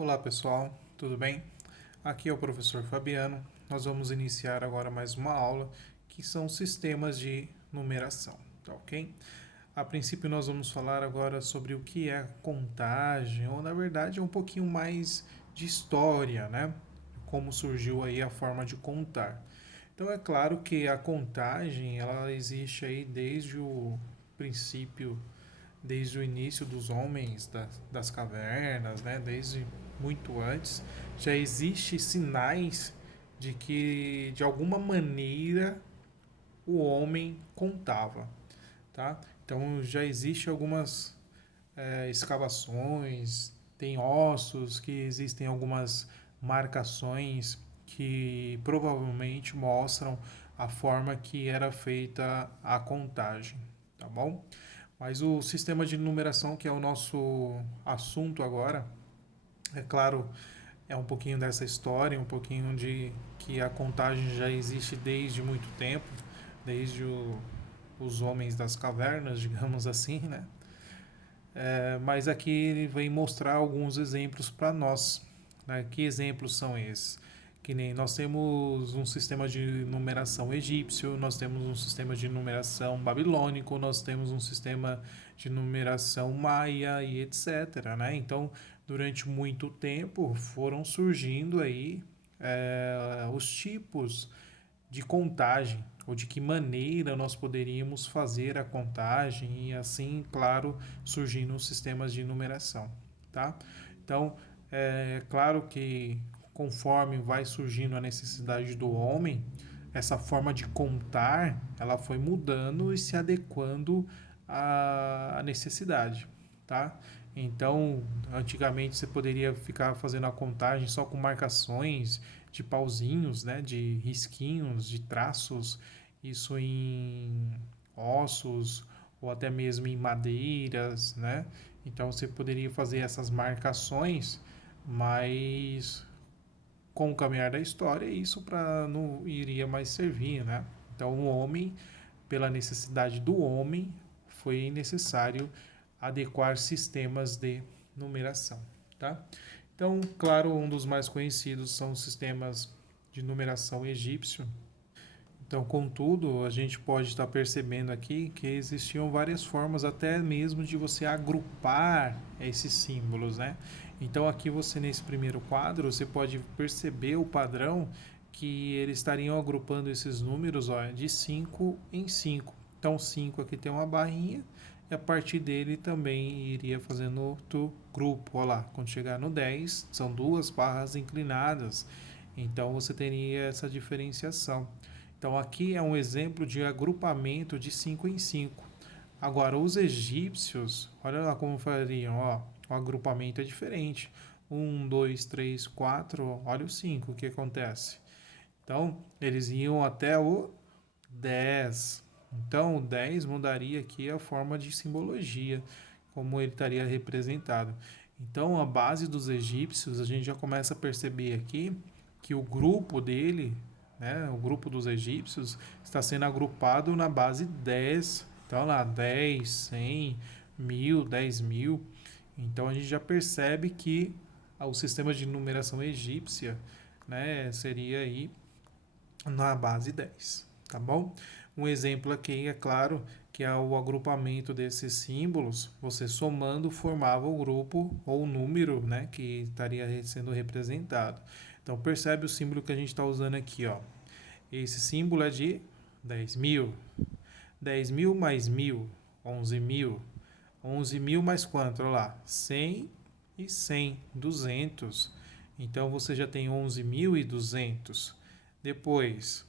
Olá pessoal, tudo bem? Aqui é o professor Fabiano. Nós vamos iniciar agora mais uma aula que são sistemas de numeração, tá ok? A princípio nós vamos falar agora sobre o que é contagem, ou na verdade é um pouquinho mais de história, né? Como surgiu aí a forma de contar. Então é claro que a contagem ela existe aí desde o princípio, desde o início dos homens das cavernas, né? Desde muito antes, já existe sinais de que de alguma maneira o homem contava, tá? Então já existe algumas escavações, tem ossos que existem algumas marcações que provavelmente mostram a forma que era feita a contagem, tá bom? Mas o sistema de numeração, que é o nosso assunto agora, é claro, é um pouquinho dessa história, um pouquinho de que a contagem já existe desde muito tempo, desde os homens das cavernas, digamos assim, né? Mas aqui ele vem mostrar alguns exemplos para nós. Né? Que exemplos são esses? Que nem nós temos um sistema de numeração egípcio, nós temos um sistema de numeração babilônico, nós temos um sistema de numeração maia e etc. Né? Então, durante muito tempo foram surgindo aí os tipos de contagem, ou de que maneira nós poderíamos fazer a contagem e assim, claro, surgindo os sistemas de numeração, tá? Então, é claro que conforme vai surgindo a necessidade do homem, essa forma de contar, ela foi mudando e se adequando à necessidade, tá? Então, antigamente você poderia ficar fazendo a contagem só com marcações de pauzinhos, né, de risquinhos, de traços, isso em ossos ou até mesmo em madeiras, né? Então você poderia fazer essas marcações, mas com o caminhar da história isso para não iria mais servir, né? Então o homem, pela necessidade do homem, foi necessário adequar sistemas de numeração, tá? Então, claro, um dos mais conhecidos são os sistemas de numeração egípcio. Então, contudo, a gente pode estar percebendo aqui que existiam várias formas até mesmo de você agrupar esses símbolos, né? Então, aqui você nesse primeiro quadro, você pode perceber o padrão que eles estariam agrupando esses números, ó, de 5 em 5. Então, 5 aqui tem uma barrinha e a partir dele também iria fazendo outro grupo. Olha lá, quando chegar no 10, são duas barras inclinadas. Então, você teria essa diferenciação. Então aqui é um exemplo de agrupamento de 5 em 5. Agora os egípcios, olha lá como fariam, ó, o agrupamento é diferente. Um, 2, 3, 4, olha o 5, o que acontece? Então eles iam até o 10. Então o 10 mudaria aqui a forma de simbologia, como ele estaria representado. Então a base dos egípcios, a gente já começa a perceber aqui que o grupo dele, né, o grupo dos egípcios, está sendo agrupado na base 10. Então lá, 10, 100, 1000, 10.000. Então a gente já percebe que o sistema de numeração egípcia, né, seria aí na base 10, tá bom? Um exemplo aqui é claro que é o agrupamento desses símbolos, você somando formava o grupo ou o número, né, que estaria sendo representado. Então percebe o símbolo que a gente está usando aqui, ó. Esse símbolo é de 10.000. 10.000 mais 1.000, 11.000. 11.000 mais quanto? Olha lá, 100 e 100, 200. Então você já tem 11.200. Depois,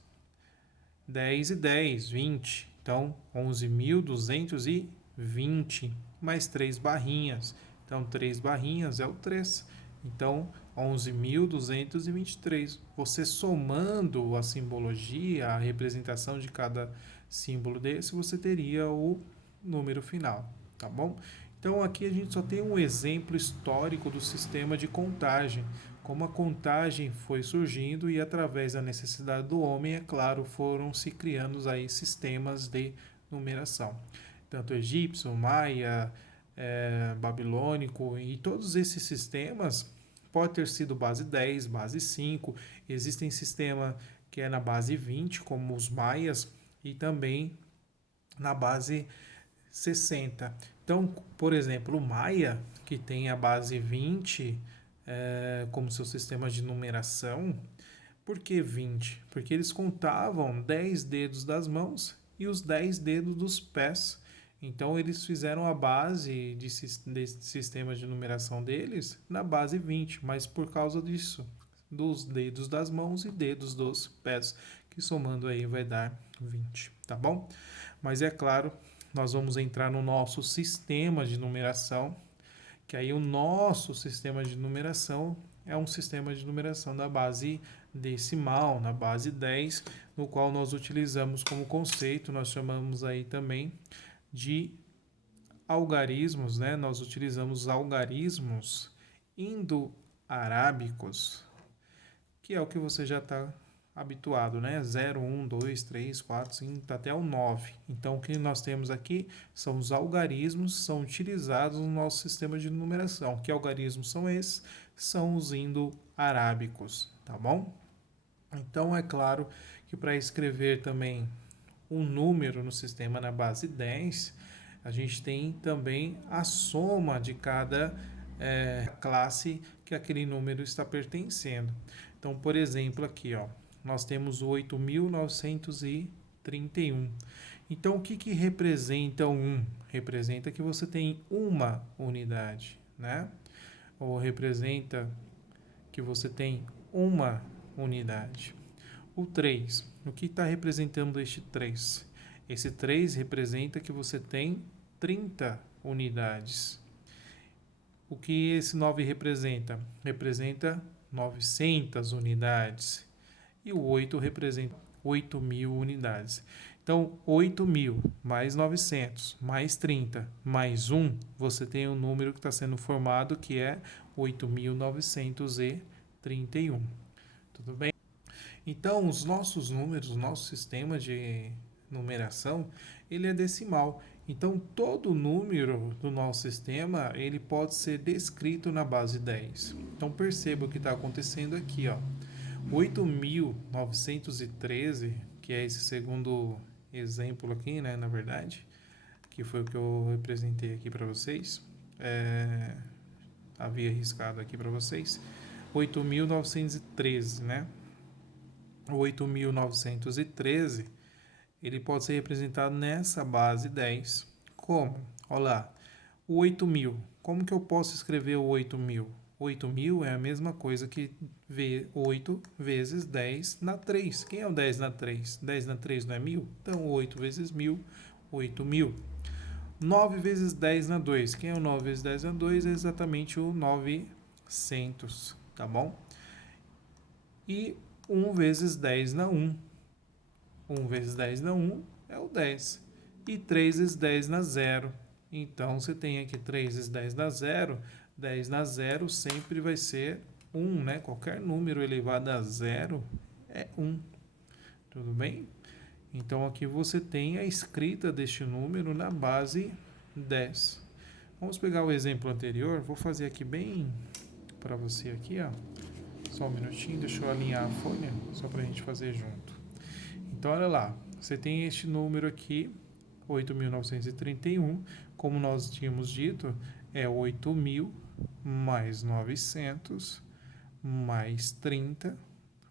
10 e 10, 20. Então, 11.220 mais 3 barrinhas. Então, 3 barrinhas é o 3. Então, 11.223. Você somando a simbologia, a representação de cada símbolo desse, você teria o número final, tá bom? Então, aqui a gente só tem um exemplo histórico do sistema de contagem, como a contagem foi surgindo e através da necessidade do homem, é claro, foram se criando aí sistemas de numeração. Tanto egípcio, maia, babilônico e todos esses sistemas Pode ter sido base 10, base 5. Existem sistemas que é na base 20, como os maias, e também na base 60. Então, por exemplo, o maia, que tem a base 20 como seu sistema de numeração, por que 20? Porque eles contavam 10 dedos das mãos e os 10 dedos dos pés. Então, eles fizeram a base desse sistema de numeração deles na base 20, mas por causa disso, dos dedos das mãos e dedos dos pés, que somando aí vai dar 20, tá bom? Mas é claro, nós vamos entrar no nosso sistema de numeração, que aí o nosso sistema de numeração é um sistema de numeração da base decimal, na base 10, no qual nós utilizamos como conceito, nós chamamos aí também de algarismos, né? Nós utilizamos algarismos indo-arábicos, que é o que você já está habituado, né? 0, 1, 2, 3, 4, 5, até o 9. Então, o que nós temos aqui são os algarismos que são utilizados no nosso sistema de numeração. Que algarismos são esses? São os indo-arábicos, tá bom? Então, é claro que para escrever também um número no sistema na base 10, a gente tem também a soma de cada classe que aquele número está pertencendo. Então, por exemplo, aqui, ó, nós temos o 8.931. Então, o que representa 1? Representa que você tem uma unidade, né? Ou representa que você tem uma unidade. O 3, o que está representando este 3? Esse 3 representa que você tem 30 unidades. O que esse 9 representa? Representa 900 unidades. E o 8 representa 8.000 unidades. Então, 8.000 mais 900 mais 30 mais 1, você tem um número que está sendo formado que é 8.931. Tudo bem? Então, os nossos números, o nosso sistema de numeração, ele é decimal. Então, todo número do nosso sistema, ele pode ser descrito na base 10. Então, perceba o que está acontecendo aqui, ó. 8.913, que é esse segundo exemplo aqui, né, na verdade, que foi o que eu representei aqui para vocês, havia riscado aqui para vocês, 8.913, né? O 8.913, ele pode ser representado nessa base 10. Como? Olha lá, o 8.000. Como que eu posso escrever o 8.000? 8.000 é a mesma coisa que 8 vezes 10 na 3. Quem é o 10 na 3? 10 na 3 não é 1.000? Então, 8 vezes 1.000, 8.000. 9 vezes 10 na 2. Quem é o 9 vezes 10 na 2? É exatamente o 900, tá bom? E 1 vezes 10 na 1. 1 vezes 10 na 1 é o 10. E 3 vezes 10 na 0. Então, você tem aqui 3 vezes 10 na 0. 10 na 0 sempre vai ser 1, né? Qualquer número elevado a 0 é 1. Tudo bem? Então, aqui você tem a escrita deste número na base 10. Vamos pegar o exemplo anterior. Vou fazer aqui bem para você aqui, ó. Só um minutinho, deixa eu alinhar a folha, só para a gente fazer junto. Então, olha lá. Você tem este número aqui, 8.931. Como nós tínhamos dito, é 8.000 mais 900 mais 30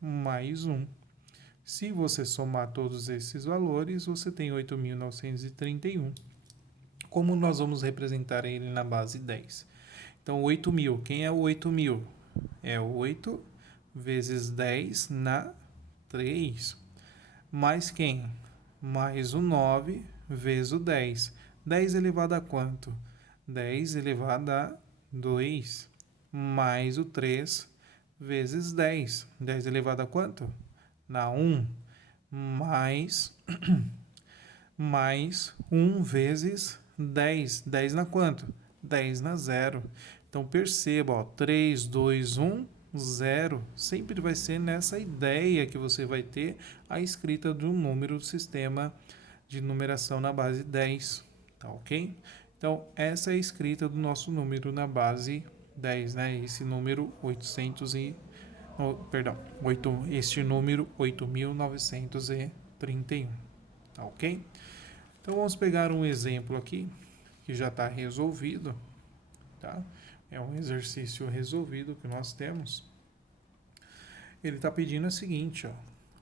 mais 1. Se você somar todos esses valores, você tem 8.931. Como nós vamos representar ele na base 10? Então, 8.000. Quem é o 8.000? É 8 vezes 10 na 3. Mais quem? Mais o 9 vezes o 10. 10 elevado a quanto? 10 elevado a 2. Mais o 3 vezes 10. 10 elevado a quanto? Na 1. Mais 1 vezes 10. 10 na quanto? 10 na 0. Então, perceba, ó, 3, 2, 1, 0. Sempre vai ser nessa ideia que você vai ter a escrita de um número do sistema de numeração na base 10. Tá ok? Então, essa é a escrita do nosso número na base 10, né? Esse número 800 e... oh, perdão, este número 8.931, tá ok? Então vamos pegar um exemplo aqui, que já está resolvido, tá? É um exercício resolvido que nós temos. Ele está pedindo o seguinte, ó.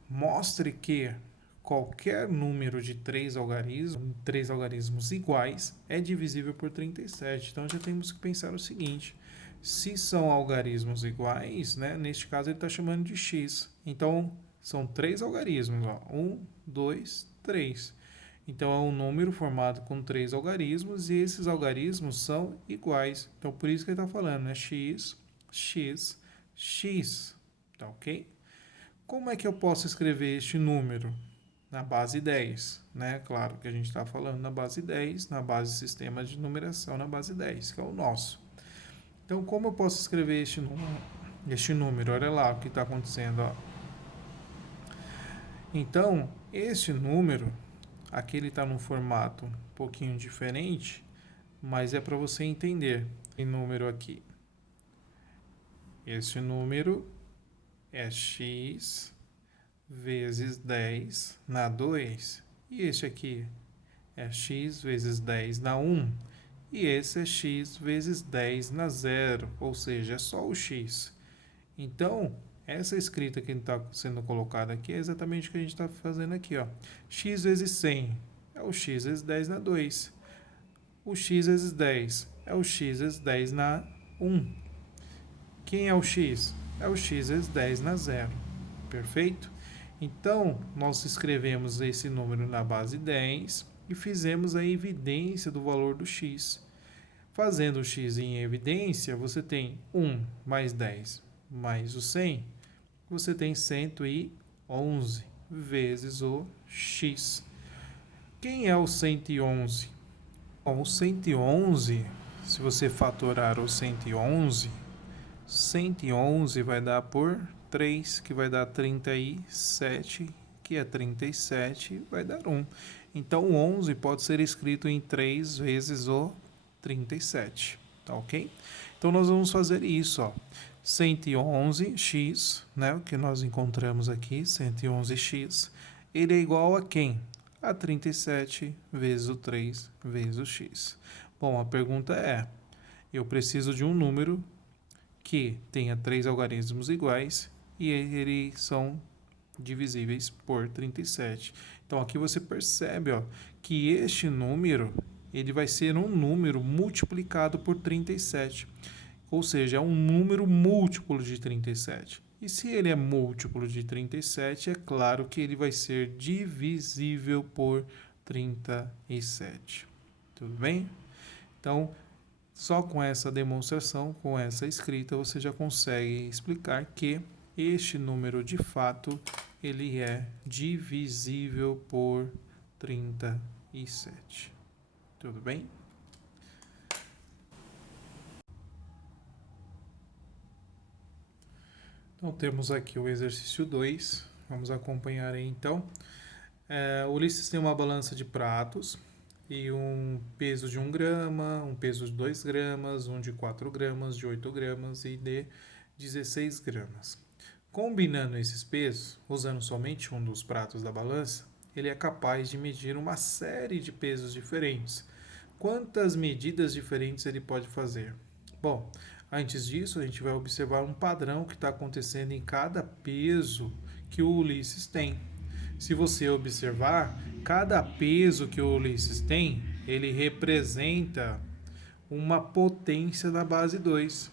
Mostre que qualquer número de três algarismos iguais é divisível por 37. Então já temos que pensar o seguinte: se são algarismos iguais, né, neste caso ele está chamando de x. Então são três algarismos, ó, 1, 2, 3. Então é um número formado com três algarismos e esses algarismos são iguais. Então por isso que ele está falando, né, x, x, x. Tá ok? Como é que eu posso escrever este número? Na base 10, né? Claro que a gente está falando na base 10, na base sistema de numeração, na base 10, que é o nosso. Então, como eu posso escrever este número? Olha lá o que está acontecendo, ó. Então, este número, aqui ele está num formato um pouquinho diferente, mas é para você entender. Esse número aqui. Este número é x vezes 10 na 2. E este aqui é x vezes 10 na 1. E esse é x vezes 10 na 0, ou seja, é só o x. Então, essa escrita que está sendo colocada aqui é exatamente o que a gente está fazendo aqui, ó. X vezes 100 é o x vezes 10 na 2. O x vezes 10 é o x vezes 10 na 1. Quem é o x? É o x vezes 10 na 0. Perfeito? Então, nós escrevemos esse número na base 10 e fizemos a evidência do valor do x. Fazendo o x em evidência, você tem 1 mais 10 mais o 100, você tem 111 vezes o x. Quem é o 111? Bom, o 111, se você fatorar o 111, 111 vai dar por 3, que vai dar 37, que é 37, vai dar 1. Então, o 11 pode ser escrito em 3 vezes o 37, tá ok? Então, nós vamos fazer isso, ó. 111x, né, o que nós encontramos aqui, 111x, ele é igual a quem? A 37 vezes o 3 vezes o x. Bom, a pergunta é, eu preciso de um número que tenha três algarismos iguais e eles são divisíveis por 37. Então aqui você percebe, ó, que este número ele vai ser um número multiplicado por 37. Ou seja, é um número múltiplo de 37. E se ele é múltiplo de 37, é claro que ele vai ser divisível por 37. Tudo bem? Então, só com essa demonstração, com essa escrita, você já consegue explicar que este número, de fato, ele é divisível por 37. Tudo bem? Então, temos aqui o exercício 2. Vamos acompanhar aí, então. O Ulisses tem uma balança de pratos e um peso de 1 grama, um peso de 2 gramas, um de 4 gramas, de 8 gramas e de 16 gramas. Combinando esses pesos, usando somente um dos pratos da balança, ele é capaz de medir uma série de pesos diferentes. Quantas medidas diferentes ele pode fazer? Bom, antes disso, a gente vai observar um padrão que está acontecendo em cada peso que o Ulisses tem. Se você observar, cada peso que o Ulisses tem, ele representa uma potência da base 2.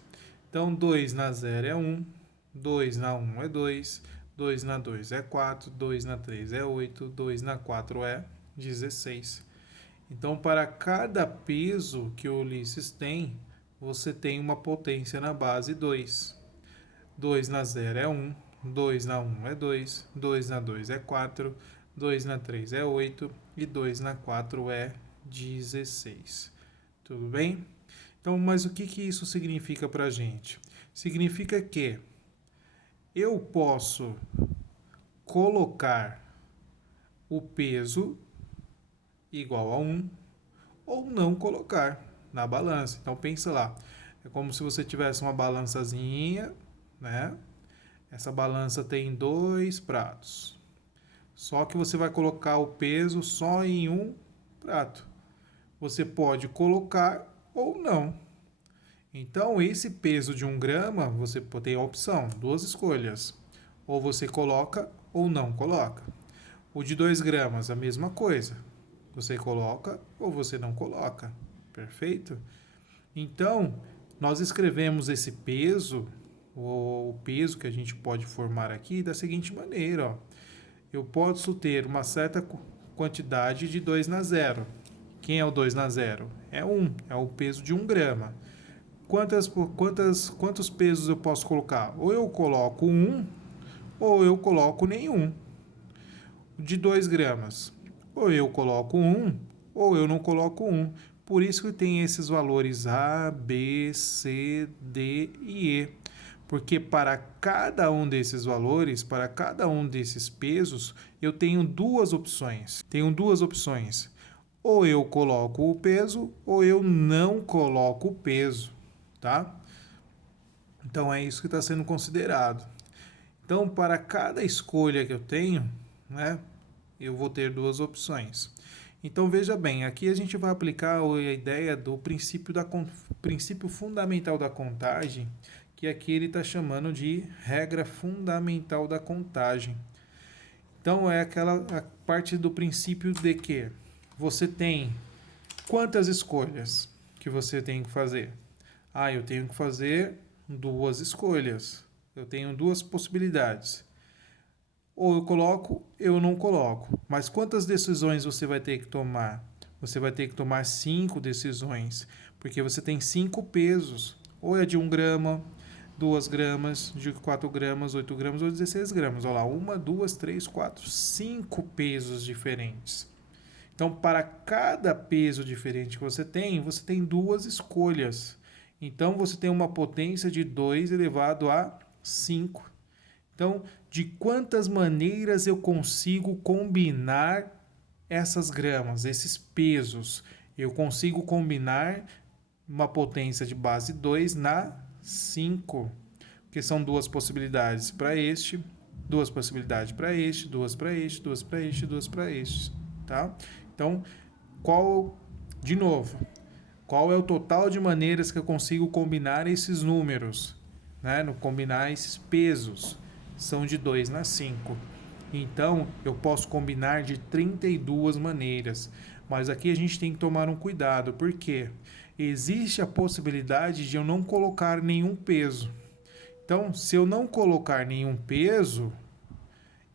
Então, 2 na 0 é 1, 2 na 1 é 2, 2 na 2 é 4, 2 na 3 é 8, 2 na 4 é 16. Então, para cada peso que o Ulisses tem, você tem uma potência na base 2. 2 na 0 é 1, 2 na 1 é 2, 2 na 2 é 4, 2 na 3 é 8 e 2 na 4 é 16. Tudo bem? Então, mas o que isso significa para a gente? Significa que eu posso colocar o peso igual a 1 ou não colocar na balança. Então, pensa lá. É como se você tivesse uma balançazinha, né? Essa balança tem 2 pratos. Só que você vai colocar o peso só em um prato. Você pode colocar ou não. Então, esse peso de 1 grama, você tem a opção, duas escolhas. Ou você coloca ou não coloca. O de 2 gramas, a mesma coisa. Você coloca ou você não coloca. Perfeito? Então, nós escrevemos esse peso, o peso que a gente pode formar aqui, da seguinte maneira. Ó. Eu posso ter uma certa quantidade de 2 na 0. Quem é o 2 na 0? É 1, é o peso de 1 grama. Quantos pesos eu posso colocar? Ou eu coloco 1, ou eu coloco nenhum. De 2 gramas. Ou eu coloco 1, ou eu não coloco 1. Por isso que tem esses valores A, B, C, D e E. Porque para cada um desses valores, para cada um desses pesos, eu tenho duas opções. Ou eu coloco o peso, ou eu não coloco o peso, tá? Então é isso que está sendo considerado. Então, para cada escolha que eu tenho, né, eu vou ter duas opções. Então veja bem, aqui a gente vai aplicar a ideia do princípio fundamental da contagem, que aqui ele está chamando de regra fundamental da contagem. Então é a parte do princípio de que você tem quantas escolhas que você tem que fazer? Eu tenho que fazer duas escolhas. Eu tenho duas possibilidades. Ou eu coloco, eu não coloco. Mas quantas decisões você vai ter que tomar? Você vai ter que tomar 5 decisões, porque você tem 5 pesos. Ou é de 1 grama, 2 gramas, de 4 gramas, 8 gramas ou 16 gramas. Olha lá, 1, 2, 3, 4, 5 pesos diferentes. Então, para cada peso diferente que você tem duas escolhas. Então, você tem uma potência de 2 elevado a 5. Então, de quantas maneiras eu consigo combinar essas gramas, esses pesos? Eu consigo combinar uma potência de base 2 na 5, porque são duas possibilidades para este, duas possibilidades para este, duas para este, duas para este, duas para este, tá? Então, de novo, qual é o total de maneiras que eu consigo combinar esses números, né? Combinar esses pesos? São de 2 na 5. Então, eu posso combinar de 32 maneiras. Mas aqui a gente tem que tomar um cuidado, porque existe a possibilidade de eu não colocar nenhum peso. Então, se eu não colocar nenhum peso,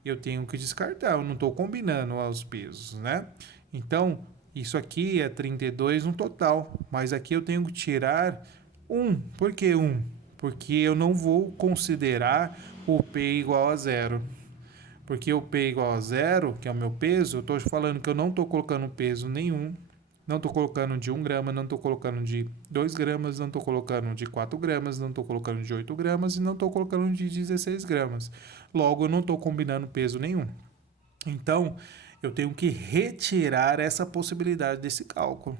eu tenho que descartar. Eu não estou combinando os pesos, né? Então, isso aqui é 32 no total. Mas aqui eu tenho que tirar 1. Por que 1? Porque eu não vou considerar o P igual a 0. Porque o P igual a 0, que é o meu peso, eu estou falando que eu não estou colocando peso nenhum. Não estou colocando de 1 grama, não estou colocando de 2 gramas, não estou colocando de 4 gramas, não estou colocando de 8 gramas e não estou colocando de 16 gramas. Logo, eu não estou combinando peso nenhum. Então, eu tenho que retirar essa possibilidade desse cálculo.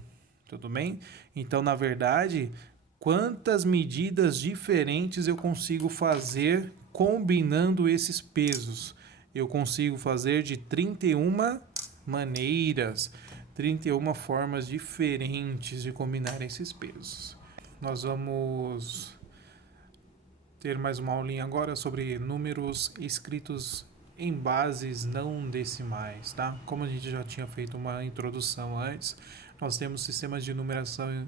Tudo bem? Então, na verdade, quantas medidas diferentes eu consigo fazer combinando esses pesos? Eu consigo fazer de 31 maneiras, 31 formas diferentes de combinar esses pesos. Nós vamos ter mais uma aulinha agora sobre números escritos em bases não decimais, tá? Como a gente já tinha feito uma introdução antes, nós temos sistemas de numerações,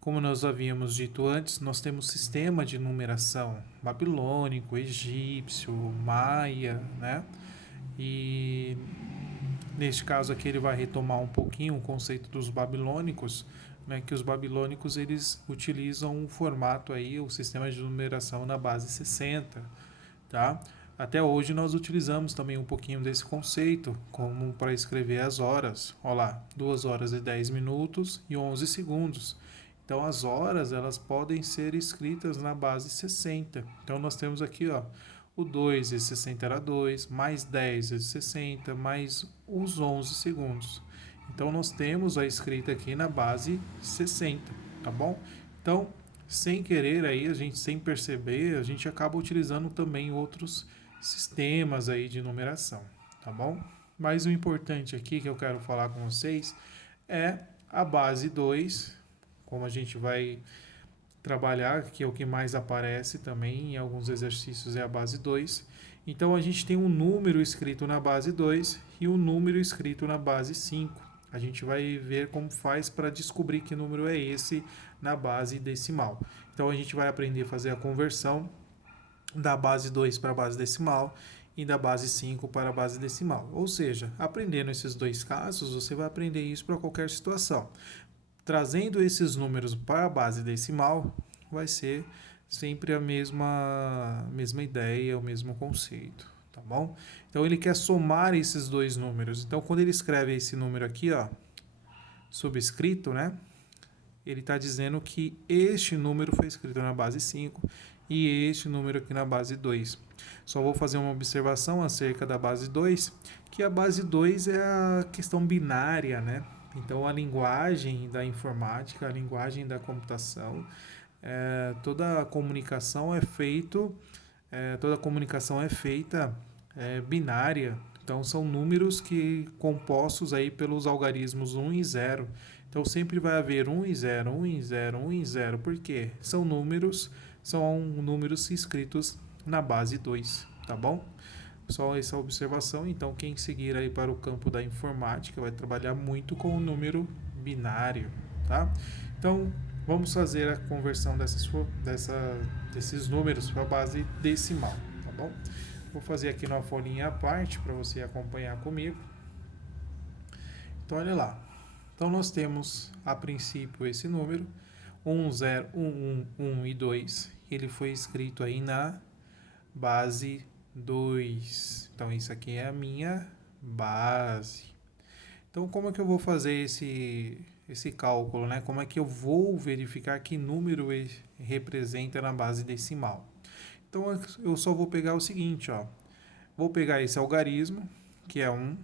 como nós havíamos dito antes, nós temos sistema de numeração babilônico, egípcio, maia, né? E neste caso aqui ele vai retomar um pouquinho o conceito dos babilônicos, né? Que os babilônicos eles utilizam o formato aí, o sistema de numeração na base 60, tá? Até hoje nós utilizamos também um pouquinho desse conceito, como para escrever as horas. Olha lá, 2 horas e 10 minutos e 11 segundos. Então as horas elas podem ser escritas na base 60. Então nós temos aqui, ó, o 2 vezes 60 era 2, mais 10 vezes 60, mais os 11 segundos. Então, nós temos a escrita aqui na base 60, tá bom? Então, sem querer aí, a gente sem perceber, a gente acaba utilizando também outros sistemas aí de numeração, tá bom? Mas o importante aqui que eu quero falar com vocês é a base 2, como a gente vai trabalhar, que é o que mais aparece também em alguns exercícios, é a base 2. Então a gente tem um número escrito na base 2 e um número escrito na base 5. A gente vai ver como faz para descobrir que número é esse na base decimal. Então a gente vai aprender a fazer a conversão da base 2 para a base decimal e da base 5 para a base decimal. Ou seja, aprendendo esses dois casos, você vai aprender isso para qualquer situação. Trazendo esses números para a base decimal, vai ser sempre a mesma ideia, o mesmo conceito, tá bom? Então ele quer somar esses dois números. Então quando ele escreve esse número aqui, ó, subscrito, né? Ele está dizendo que este número foi escrito na base 5 e este número aqui na base 2. Só vou fazer uma observação acerca da base 2, que a base 2 é a questão binária, né? Então, a linguagem da informática, a linguagem da computação, toda a comunicação é feita binária. Então, são números que compostos aí pelos algarismos 1 e 0. Então, sempre vai haver 1 e 0, 1 e 0, 1 e 0. Por quê? São números escritos na base 2, tá bom? Só essa observação. Então, quem seguir aí para o campo da informática vai trabalhar muito com o número binário, tá? Então, vamos fazer a conversão desses números para a base decimal, tá bom? Vou fazer aqui numa folhinha à parte para você acompanhar comigo. Então, olha lá. Então, nós temos, a princípio, esse número, 1, 0, 1, 1, 1 e 2. Ele foi escrito aí na base 2. Então, isso aqui é a minha base. Então, como é que eu vou fazer esse cálculo, né? Como é que eu vou verificar que número representa na base decimal? Então, eu só vou pegar o seguinte, ó. Vou pegar esse algarismo, que é 1,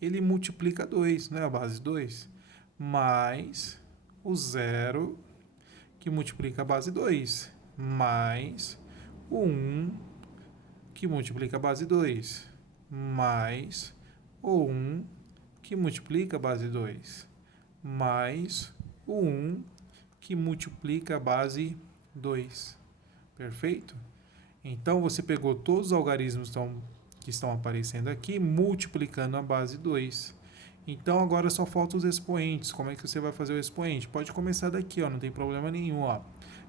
ele multiplica 2, né? A base 2, mais o 0, que multiplica a base 2, mais o 1, que multiplica a base 2, mais o 1, que multiplica a base 2, mais o 1, que multiplica a base 2. Perfeito? Então, você pegou todos os algarismos que estão aparecendo aqui, multiplicando a base 2. Então, agora só faltam os expoentes. Como é que você vai fazer o expoente? Pode começar daqui, ó, não tem problema nenhum. Ó.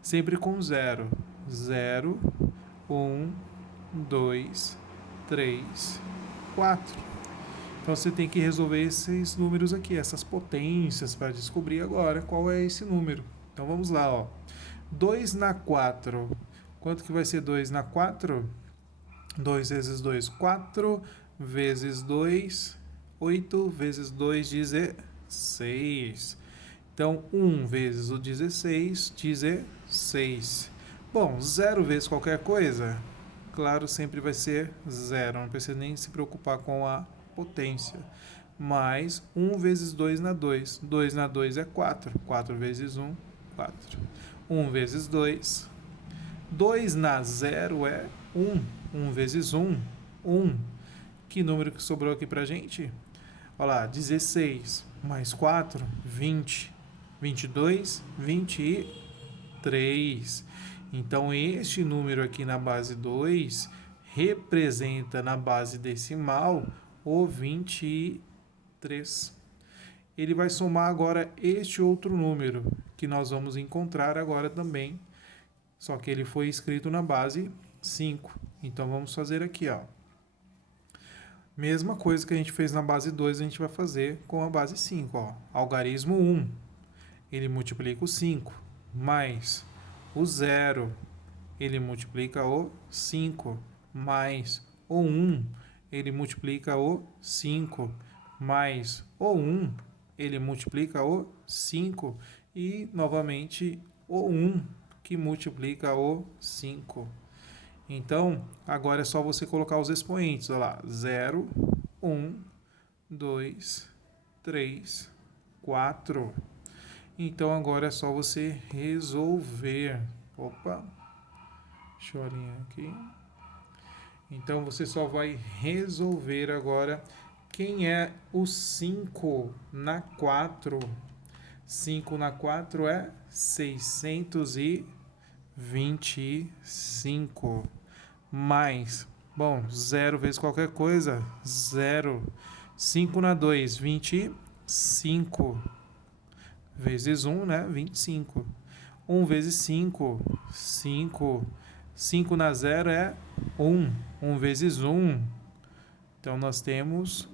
Sempre com 0. 0, 1, 2, 3, 4. Então, você tem que resolver esses números aqui, essas potências, para descobrir agora qual é esse número. Então, vamos lá. Ó. 2 na 4. Quanto que vai ser 2 na 4? 2 vezes 2, 4. Vezes 2, 8. Vezes 2, 16. Então, 1 vezes o 16, 16. Bom, 0 vezes qualquer coisa, claro, sempre vai ser 0. Não precisa nem se preocupar com a potência. Mais 1 vezes 2 na 2. 2 na 2 é 4. 4 vezes 1, 4. 1 vezes 2. 2 na 0 é 1. 1 vezes 1, 1. Que número que sobrou aqui pra gente? Olha lá, 16 mais 4, 20. 22, 23. Então, este número aqui na base 2 representa na base decimal o 23. Ele vai somar agora este outro número, que nós vamos encontrar agora também, só que ele foi escrito na base 5. Então, vamos fazer aqui, ó. Mesma coisa que a gente fez na base 2, a gente vai fazer com a base 5, ó. Algarismo 1, ele multiplica o 5, mais o 0, ele multiplica o 5, mais o 1, ele multiplica o 5, mais o 1, ele multiplica o 5, e novamente o 1, que multiplica o 5. Então, agora é só você colocar os expoentes. Olha lá, 0, 1, 2, 3, 4. Então agora é só você resolver. Opa, deixa eu alinhar aqui. Então você só vai resolver agora quem é o 5 na 4. 5 na 4 é 625. Mais, bom, 0 vezes qualquer coisa, 0. 5 na 2, 25. Vezes 1, né? 25. 1 vezes 5, 5. 5 na 0 é 1. 1 vezes 1. Então, nós temos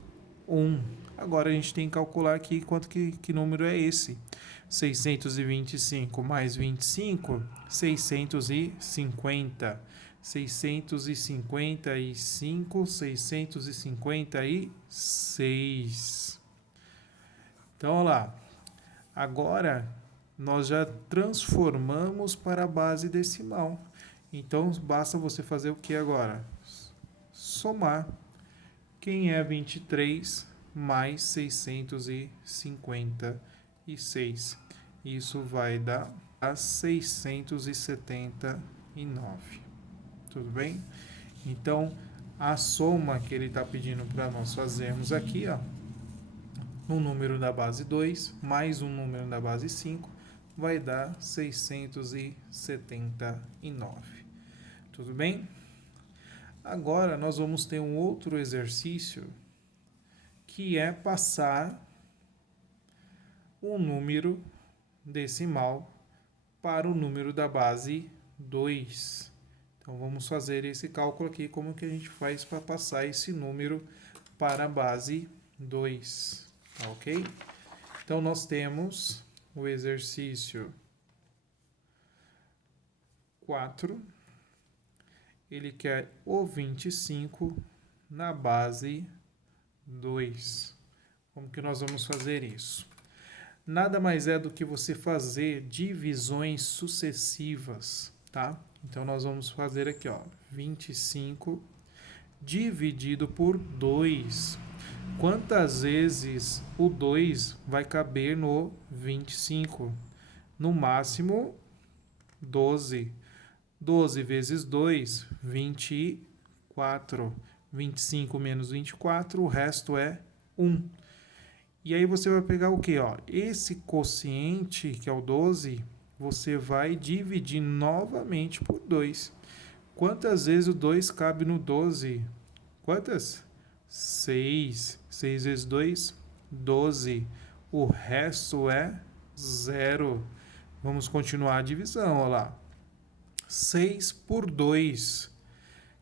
1. Agora, a gente tem que calcular aqui que número é esse. 625 mais 25, 650. 655, 656. Então, olha lá. Agora, nós já transformamos para a base decimal. Então, basta você fazer o que agora? Somar. Quem é 23 mais 656? Isso vai dar a 679. Tudo bem? Então, a soma que ele está pedindo para nós fazermos aqui, ó, um número da base 2 mais um número da base 5, vai dar 679. Tudo bem? Agora, nós vamos ter um outro exercício, que é passar um número decimal para o número da base 2. Então, vamos fazer esse cálculo aqui, como que a gente faz para passar esse número para a base 2, tá ok? Então, nós temos o exercício 4, ele quer o 25 na base 2. Como que nós vamos fazer isso? Nada mais é do que você fazer divisões sucessivas, tá? Então, nós vamos fazer aqui, ó, 25 dividido por 2. Quantas vezes o 2 vai caber no 25? No máximo, 12. 12 vezes 2, 24. 25 menos 24, o resto é 1. E aí você vai pegar o quê? Ó? Esse quociente, que é o 12, você vai dividir novamente por 2. Quantas vezes o 2 cabe no 12? Quantas? 6. 6 vezes 2, 12. O resto é 0. Vamos continuar a divisão, olha lá. 6 por 2.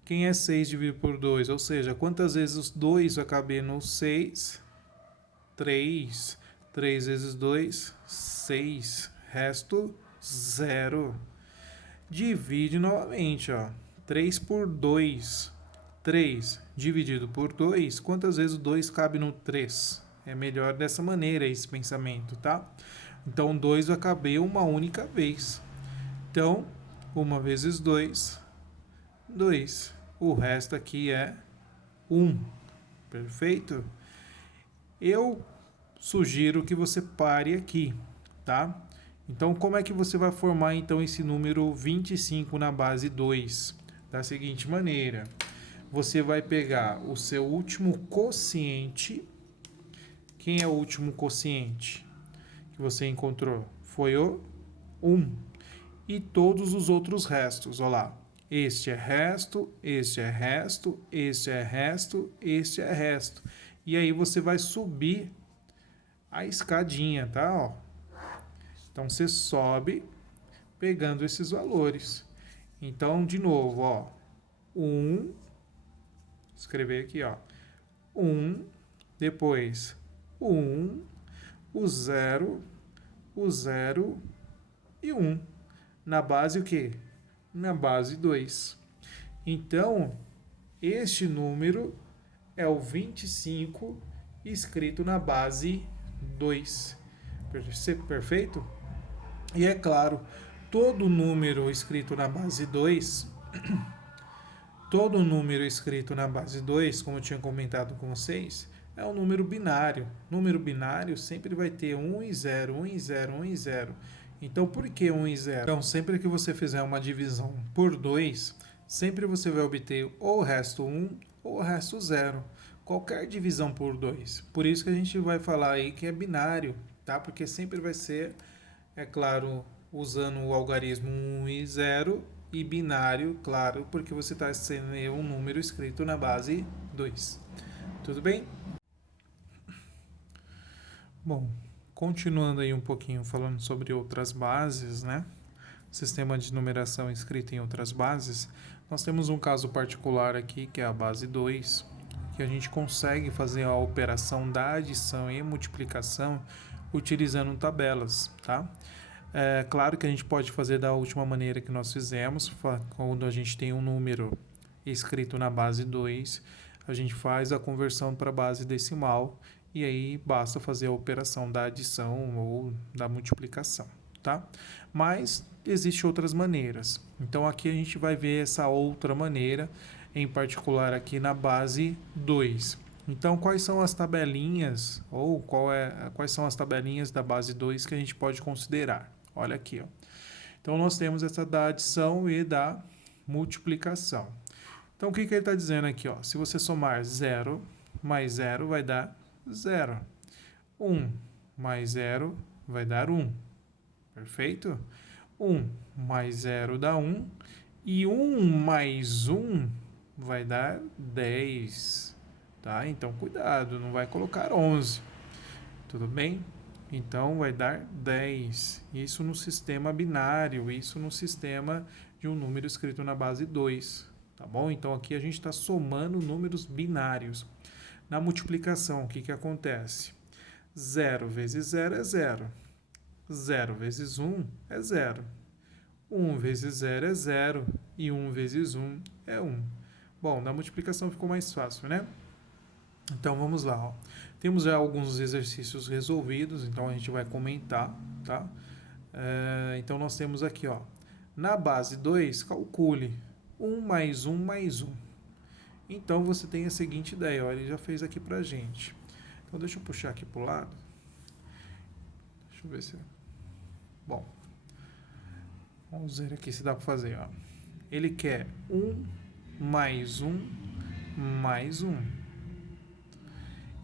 Quem é 6 dividido por 2? Ou seja, quantas vezes os 2 vai caber no 6? 3. 3 vezes 2, 6. Resto, 0. Divide novamente, ó. 3 por 2. 3 dividido por 2. Quantas vezes o 2 cabe no 3? É melhor dessa maneira esse pensamento, tá? Então, 2 vai caber uma única vez. Então, 1 vezes 2, 2. O resto aqui é 1. Perfeito? Eu sugiro que você pare aqui, tá? Então, como é que você vai formar, então, esse número 25 na base 2? Da seguinte maneira. Você vai pegar o seu último quociente. Quem é o último quociente que você encontrou? Foi o 1. E todos os outros restos, olha lá. Este é resto, este é resto, este é resto, este é resto. E aí você vai subir a escadinha, tá? Ó. Então, você sobe pegando esses valores. Então, de novo, ó. 1, escrever aqui, ó. 1, depois 1, o 0 e 1. Na base o quê? Na base 2. Então, este número é o 25 escrito na base 2. Perfeito? E é claro, todo número escrito na base 2, como eu tinha comentado com vocês, é um número binário. Número binário sempre vai ter 1 e 0, 1 e 0, 1 e 0. Então, por que 1 e 0? Então, sempre que você fizer uma divisão por 2, sempre você vai obter ou o resto 1 ou o resto 0. Qualquer divisão por 2. Por isso que a gente vai falar aí que é binário, tá? Porque sempre vai ser, é claro, usando o algarismo 1 e 0 e binário, claro, porque você está sendo um número escrito na base 2. Tudo bem? Bom, continuando aí um pouquinho falando sobre outras bases, né? Sistema de numeração escrito em outras bases, nós temos um caso particular aqui, que é a base 2, que a gente consegue fazer a operação da adição e multiplicação utilizando tabelas, tá? É claro que a gente pode fazer da última maneira que nós fizemos, quando a gente tem um número escrito na base 2, a gente faz a conversão para a base decimal e aí basta fazer a operação da adição ou da multiplicação, tá? Mas existem outras maneiras. Então aqui a gente vai ver essa outra maneira, em particular aqui na base 2. Então quais são as tabelinhas ou quais são as tabelinhas da base 2 que a gente pode considerar? Olha aqui, ó. Então nós temos essa da adição e da multiplicação. Então o que ele está dizendo aqui? Ó? Se você somar 0 mais 0 vai dar 0. 1 mais 0 vai dar 1. Perfeito? 1 mais 0 dá 1. E 1 mais 1 vai dar 10. Tá? Então cuidado, não vai colocar 11. Tudo bem? Então vai dar 10. Isso no sistema binário, isso no sistema de um número escrito na base 2. Tá bom? Então aqui a gente está somando números binários. Na multiplicação, o que acontece? 0 vezes 0 é 0. 0 vezes 1 é 0. 1 vezes 0 é 0. E 1 vezes 1 é 1. Bom, na multiplicação ficou mais fácil, né? Então vamos lá. Ó. Temos já alguns exercícios resolvidos, então a gente vai comentar, tá? Então nós temos aqui, ó. Na base 2, calcule 1 mais 1 mais 1. Então você tem a seguinte ideia, ó, ele já fez aqui pra gente. Então deixa eu puxar aqui pro lado. Deixa eu ver se... Bom, vamos ver aqui se dá pra fazer, ó. Ele quer 1 mais 1 mais 1.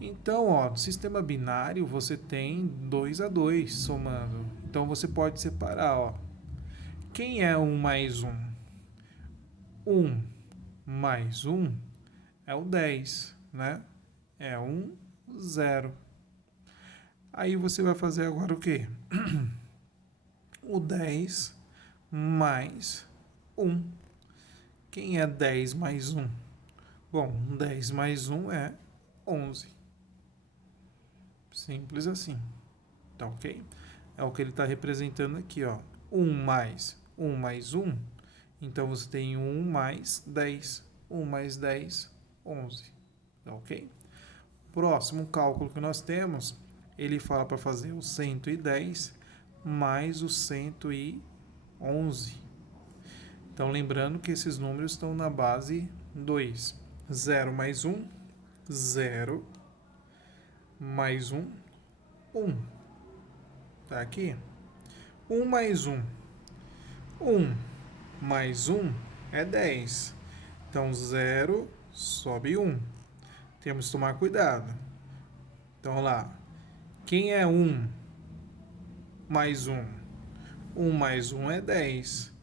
Então, ó, no sistema binário você tem 2 a 2 somando. Então você pode separar, ó. Quem é 1 mais 1? 1 mais 1 é o 10, né? É 1, 0. Aí você vai fazer agora o quê? O 10 mais 1. Quem é 10 mais 1? Bom, 10 mais 1 é 11. Simples assim. Tá ok? É o que ele está representando aqui, ó. 1 mais 1 mais 1. Então você tem 1 mais 10. 1 mais 10, 11. Tá ok? Próximo cálculo que nós temos, ele fala para fazer o 110 mais o 111. Então lembrando que esses números estão na base 2. 0 mais 1, 0. Mais 1, 1. Tá aqui? 1 mais 1. 1 mais 1 é 10. Então, 0 sobe 1. Temos que tomar cuidado. Então, lá. Quem é 1 mais 1? 1 mais 1 é 10.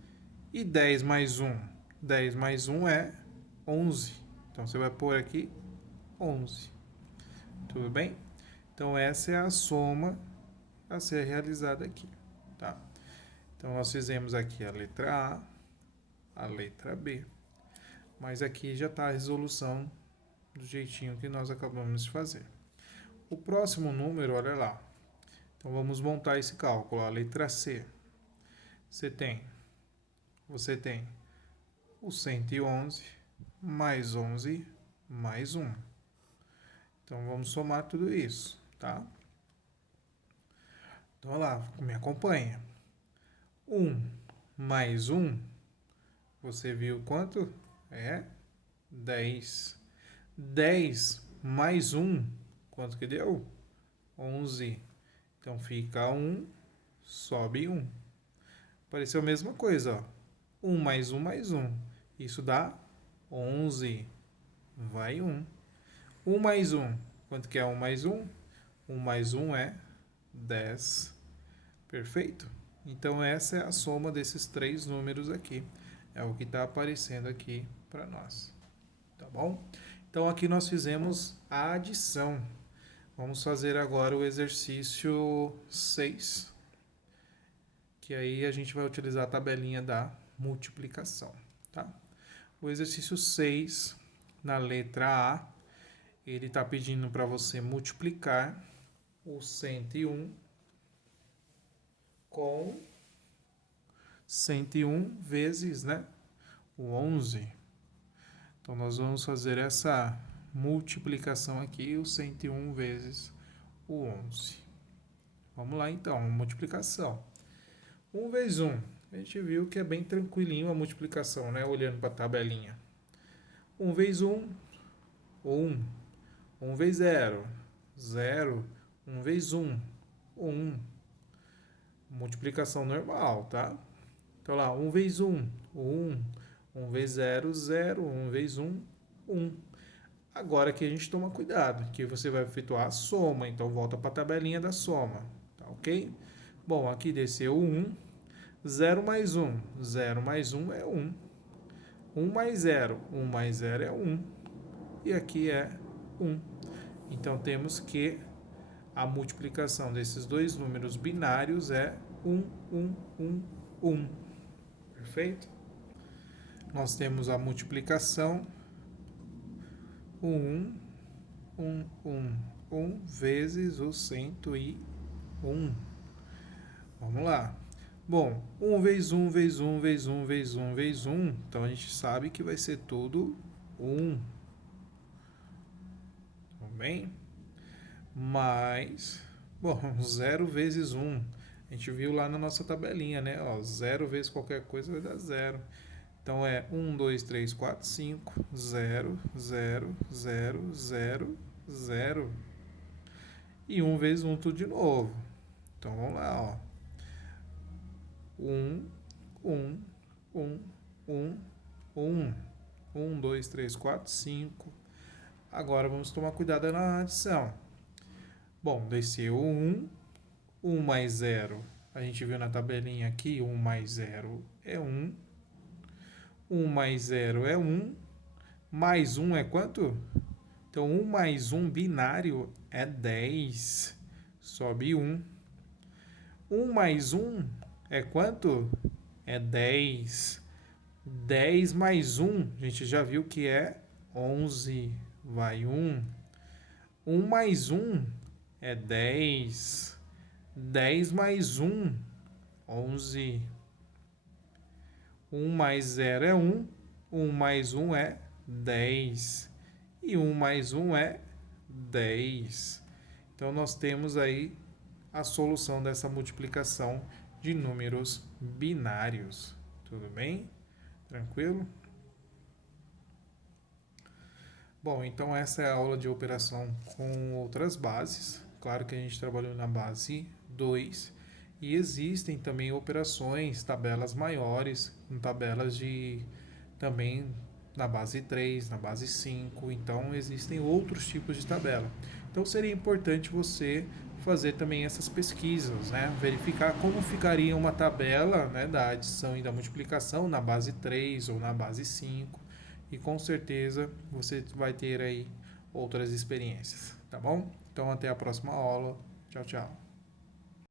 E 10 mais 1? 10 mais 1 é 11. Então, você vai pôr aqui 11. Tudo bem? Então, essa é a soma a ser realizada aqui, tá? Então, nós fizemos aqui a letra A, a letra B. Mas aqui já está a resolução do jeitinho que nós acabamos de fazer. O próximo número, olha lá. Então, vamos montar esse cálculo. A letra C. Você tem o 111 mais 11 mais 1. Então, vamos somar tudo isso, tá? Então, olha lá, me acompanha. 1 mais 1, você viu quanto? 10. 10 mais 1 quanto que deu? 11. Então fica 1, sobe 1. Apareceu a mesma coisa, ó. 1 mais 1 mais 1. Isso dá 11. Vai 1. 1 mais 1. Quanto que é 1 mais 1? 1 mais 1 é 10. Perfeito? Então, essa é a soma desses três números aqui. É o que está aparecendo aqui para nós. Tá bom? Então, aqui nós fizemos a adição. Vamos fazer agora o exercício 6, que aí a gente vai utilizar a tabelinha da multiplicação, tá? O exercício 6, na letra A, ele está pedindo para você multiplicar o 101 com 101 vezes, né, o 11. Então, nós vamos fazer essa multiplicação aqui, o 101 vezes o 11. Vamos lá, então, multiplicação. 1 vezes 1. A gente viu que é bem tranquilinho a multiplicação, né, olhando para a tabelinha. 1 vezes 1, 1. 1 vezes 0, 0. 1 vezes 1, 1. Multiplicação normal, tá? Então lá, 1 vezes 1, 1. 1 vezes 0, 0. 1 vezes 1, 1. Agora aqui a gente toma cuidado, que você vai efetuar a soma, então volta para a tabelinha da soma, tá ok? Bom, aqui desceu 1, 0 mais 1, 0 mais 1 é 1. 1 mais 0, 1 mais 0 é 1. E aqui é 1. Então, temos que a multiplicação desses dois números binários é 1, 1, 1, 1. Perfeito? Nós temos a multiplicação 1, 1, 1, 1 vezes o 101. Vamos lá. Bom, 1 vezes 1 vezes 1 vezes 1 vezes 1 vezes 1. Então, a gente sabe que vai ser tudo 1. Tudo bem? Mais, bom, 0 vezes 1. A gente viu lá na nossa tabelinha, né? Ó, 0 vezes qualquer coisa vai dar 0. Então, é 1, 2, 3, 4, 5, 0, 0, 0, 0, 0. E 1 vezes 1 tudo de novo. Então, vamos lá, ó. 1, 1, 1, 1, 1. 1, 2, 3, 4, 5. Agora, vamos tomar cuidado na adição. Bom, desceu 1, 1 mais 0. A gente viu na tabelinha aqui, 1 mais 0 é 1. 1 mais 0 é 1. Mais 1 é quanto? Então, 1 mais 1 binário é 10. Sobe 1. 1 mais 1 é quanto? É 10. 10 mais 1, a gente já viu que é 11. Vai 1. 1 mais 1 é 10. 10 mais 1, 11. 1 mais 0 é 1. 1 mais 1 é 10. E 1 mais 1 é 10. Então, nós temos aí a solução dessa multiplicação de números binários. Tudo bem? Tranquilo? Bom, então essa é a aula de operação com outras bases. Claro que a gente trabalhou na base 2 e existem também operações, tabelas maiores, tabelas de também na base 3, na base 5. Então existem outros tipos de tabela. Então seria importante você fazer também essas pesquisas, né? Verificar como ficaria uma tabela, né, da adição e da multiplicação na base 3 ou na base 5. E com certeza você vai ter aí outras experiências, tá bom? Então até a próxima aula. Tchau, tchau.